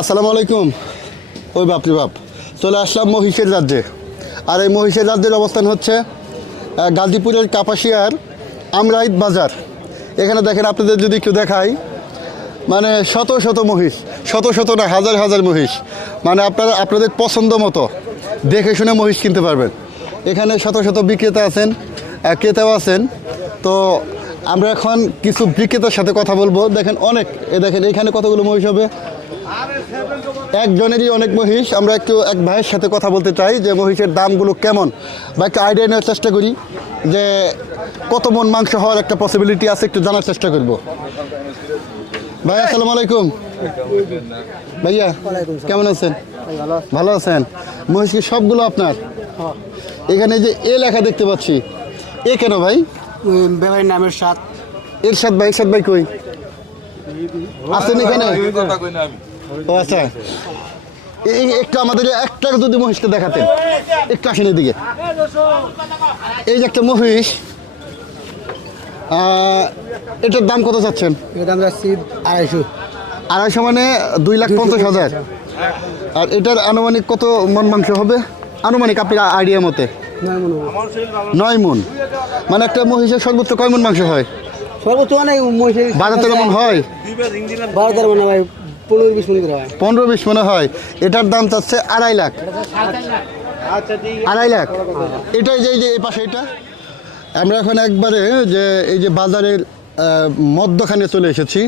আসসালামু আলাইকুম। ওই বাপরে বাপ, চলে আসলাম মহিষের রাজ্যে। আর এই মহিষের রাজ্যের অবস্থান হচ্ছে গাজীপুরের কাপাসিয়ার আমরাইত বাজার। এখানে দেখেন, আপনাদের যদি একটু দেখাই, মানে শত শত মহিষ, শত শত না হাজার হাজার মহিষ। মানে আপনারা আপনাদের পছন্দ মতো দেখে শুনে মহিষ কিনতে পারবেন। এখানে শত শত বিক্রেতা আছেন, ক্রেতাও আছেন। তো আমরা এখন কিছু বিক্রেতার সাথে কথা বলবো। দেখেন অনেক, দেখেন এখানে কতগুলো মহিষ হবে, একজনেরই অনেক মহিষ। আমরা একটু এক ভাইয়ের সাথে কথা বলতে চাই যে মহিষের দামগুলো কেমন, বা একটু আইডিয়া নেওয়ার চেষ্টা করি যে কত মন মাংস হওয়ার একটা পসিবিলিটি আছে, একটু জানার চেষ্টা করব। ভাই আসসালামু আলাইকুম। ভাইয়া কেমন আছেন? ভালো আছেন? মহিষ কি সবগুলো আপনার? এখানে যে এ লেখা দেখতে পাচ্ছি, এ কেন ভাই? ভাই নামের সাথ এরশাদ ভাই। এরশাদ ভাই কই আছেন এখানে? ও আচ্ছা, একটু আমাদের একটা যদি মহিষটা দেখাতেন, একটু আসেন এদিকে। এই যে একটা মহিষ, এটার দাম কত চাচ্ছেন? এর দাম যাচ্ছি 250। 250 মানে 2,50,000। আর এটার আনুমানিক কত মন মাংস হবে আনুমানিক আপনার আইডিয়া মতে? 9 মন। মানে একটা মহিষের সর্বোচ্চ কয় মন মাংস হয়? সর্বোচ্চ অনেক মহিষের 12-13 মন হয়। 12-13 মনে ভাই 15-20 মন করে হয়। 15-20 মনে হয়। এটার দাম চাচ্ছে 2.5 লাখ। 2.5 লাখ। এটাই যে এই পাশে এটা। আমরা এখন একবারে যে এই যে বাজারের মধ্যখানে চলে এসেছি।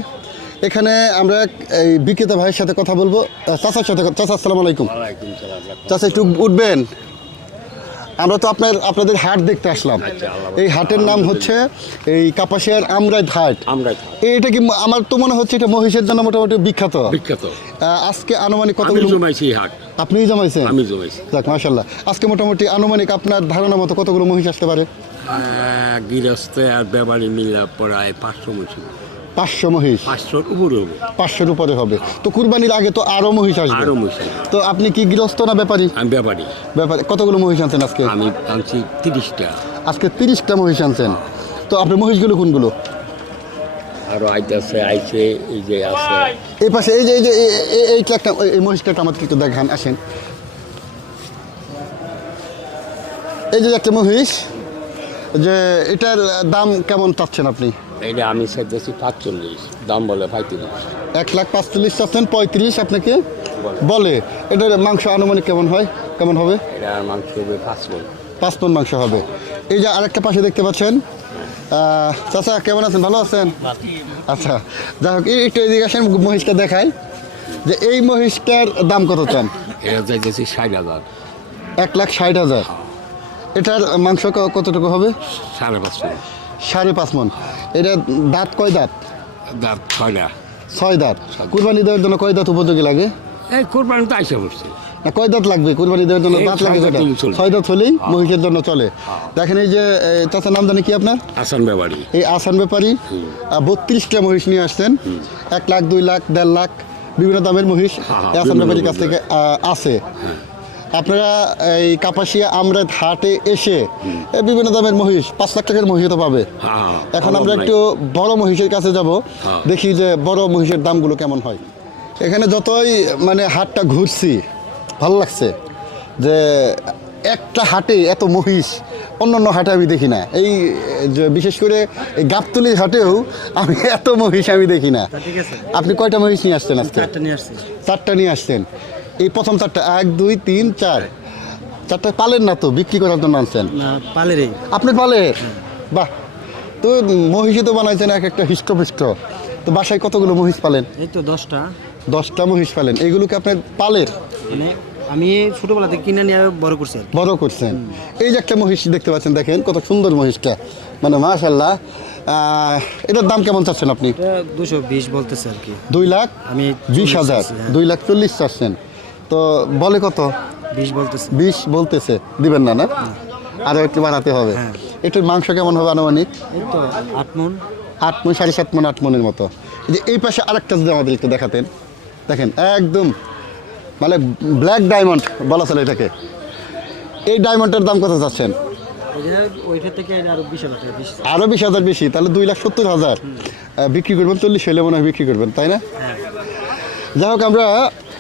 এখানে আমরা এই বিক্রেতা ভাইয়ের সাথে কথা বলবো, চাচার সাথে। চাচা আসসালামু আলাইকুম। চাচা একটু উঠবেন। আমরা তো আপনাদের হাট দেখতে আসলাম। এই হাটের নাম হচ্ছে এই কাপাসিয়ার আমরাইত হাট। এটা কি, আমার তো মনে হচ্ছে এটা মহিষের জন্য মোটামুটি বিখ্যাত। আজকে আনুমানিক কতগুলো জমাইছি হাট? আপনিই জমাইছেন? আমি জমাইছি। যাক মাশাআল্লাহ। আজকে মোটামুটি আনুমানিক আপনার ধারণা মতো কতগুলো মহিষ আসতে পারে? গৃহস্থ আর ব্যাপারী মিলা প্রায় 500 মহিষ। 500 মহিষ? 500-র উপরে হবে। 500-র উপরে হবে। তো কুরবানির আগে তো আরো মহিষ আসবে। আরো মহিষ। তো আপনি কি গৃহস্থ না ব্যাপারী? আমি ব্যাপারী। ব্যাপারী। কতগুলো মহিষ আনছেন আজকে? আমি আনছি 30টা। আজকে 30টা মহিষ আনছেন। তো আপনার মহিষগুলো কোনগুলো? আরো আইতাছে, আইছে, এই যে আছে এই পাশে এই যে এই ট্রাকটা, এই মহিষটা আমাদের একটু দেখান, আসেন। এই যে একটা মহিষ, যে এটার দাম কেমন চাচ্ছেন আপনি? এইটা আমি চাইতেছি 45, দাম বলে 35। 1,45,000 চাচ্ছেন, 35 আপনাকে বলে। এটার মাংস আনুমানিক কেমন হয়, কেমন হবে? এটা মাংস হবে 5 মণ। 5 মণ মাংস হবে। এই যে আরেকটা পাশে দেখতে পাচ্ছেন, চাচা কেমন আছেন? ভালো আছেন? আচ্ছা, যাই হোক, একটু এদিকে আসেন, মহিষটা দেখাই যে এই মহিষটার দাম কত চান? এটা চাইতেছি 60,000। 1,60,000। এটার মাংস কতটুকু হবে? 5.5 মণ। 5.5 মণ। এটা দাঁত কয় দাঁত? দাঁত 6টা। 6 দাঁত। কুরবানি দেওয়ার জন্য কয় দাঁত উপযোগী লাগে? এই কোরবানি তো আইসা পড়ছে। না, কয় দাঁত লাগবে কুরবানি দেওয়ার জন্য? দাঁত লাগে কয়টা? 6 দাঁত হলেই মহিষের জন্য চলে। দেখেন এই যে চাচার নাম জানি কি আপনার? আসান ব্যাপারী। এই আসান ব্যাপারী 32টা মহিষ নিয়ে আসছেন। 1 লাখ, 2 লাখ, 1.5 লাখ বিভিন্ন দামের মহিষ আসান ব্যাপারীর কাছ থেকে আছে। আপনারা এই কাপাসিয়া আমরাইত হাটে এসে বিভিন্ন দামের মহিষ, 5 লাখ টাকার মহিষ তো পাবে। এখন আমরা একটু বড় মহিষের কাছে যাব, দেখি যে বড় মহিষের দামগুলো কেমন হয়। এখানে যতই মানে হাটটা ঘুরছি, ভালো লাগছে যে একটা হাটে এত মহিষ অন্য হাটে আমি দেখি না। এই যে বিশেষ করে এই গাবতলীর হাটেও আমি এত মহিষ আমি দেখি না। আপনি কয়টা মহিষ নিয়ে আসছেন আজকে? 4টা নিয়ে আসছেন। এই প্রথম 4টা, 1, 2, 3, 4, 4টা পালেন না তো, বিক্রি করার জন্য আনছেন? পালেরই। আপনি পালে? বাহ। তো মহিষই তো বানাইছেন এক একটা হিষ্টপিষ্ট। তো বাসায় কতগুলো মহিষ পালেন? এই তো 10টা। 10টা মহিষ পালেন। এইগুলোকে আপনার পালের? মানে আমি ছোটবেলা থেকে কিনে নিয়ে বড় করছি। বড় করছেন। এই যে একটা মহিষ দেখতে পাচ্ছেন, দেখেন কত সুন্দর মহিষটা, মানে মাশাআল্লাহ। এটার দাম কেমন চাচ্ছেন আপনি? 220 বলতেছে আর কি। 2,20,000। 2,40,000 চাচ্ছেন। তো বলে কত? 20 বলতেছে। 20 বলতেছে। দিবেন না? না, আরও একটু বাড়াতে হবে। এটার মাংস কেমন হবে আনুমানিক? এই তো 8 মণ। 8 মণ, 7.5 মণ, 8 মণের মতো। যে এই পাশে আরেকটা যদি আমাদের একটু দেখাতেন। দেখেন একদম মানে ব্ল্যাক ডায়মন্ড বলা চলে এটাকে। এই ডায়মন্ডের দাম কত চাচ্ছেন? ওইটা থেকে আরো 20,000 টাকা বেশি। আরও 20,000 বেশি, তাহলে 2,70,000 বিক্রি করবেন। 40 হলে মনে হয় বিক্রি করবেন, তাই না? যাই হোক, আমরা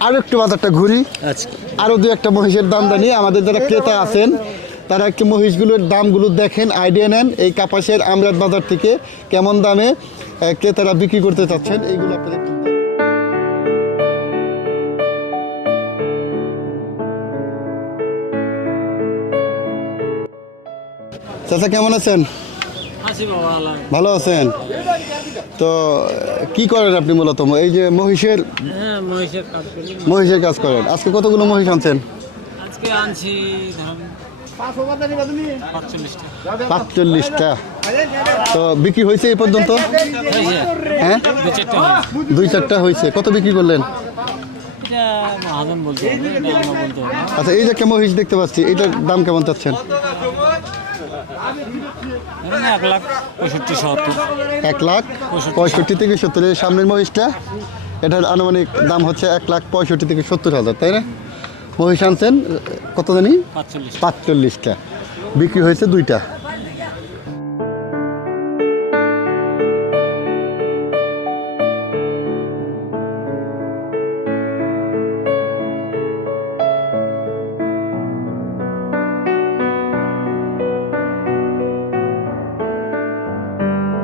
আরও একটু বাজারটা ঘুরি, আচ্ছা আরও দু একটা মহিষের দাম জানি। আমাদের যারা ক্রেতা আছেন তারা একটু মহিষগুলোর দামগুলো দেখেন, আইডিয়া নেন এই কাপাসের আমরাত বাজার থেকে কেমন দামে ক্রেতারা বিক্রি করতে চাচ্ছেন এইগুলো আপনাদের একটু দেখান। চাচা কেমন আছেন? আছি বাবা আল্লাহ। ভালো আছেন তো? কি করেন আপনি মূলত? এই যে মহিষের হ্যাঁ মহিষের কাজ করি। মহিষের কাজ করেন। আজকে কতগুলো মহিষ আনছেন? আজকে আনছি ধরুন 45টা। 45টা। তো বিক্রি হয়েছে এই পর্যন্ত? হ্যাঁ, 2-4টা। 2-4টা হয়েছে। কত বিক্রি করলেন? এটা মহাজন বলতে হবে, এটা আমরা বলতে হবে না। আচ্ছা, এই যে একটা মহিষ দেখতে পাচ্ছি, এটার দাম কেমন চাচ্ছেন? ধরুন 1,65,70। 1,65,000 থেকে 70। এই সামনের মহিষটা, এটার আনুমানিক দাম হচ্ছে 1,65,000 থেকে 70,000, তাই না? মহিষ আনছেন কত জানি? 45। 45টা, বিক্রি হয়েছে 2টা।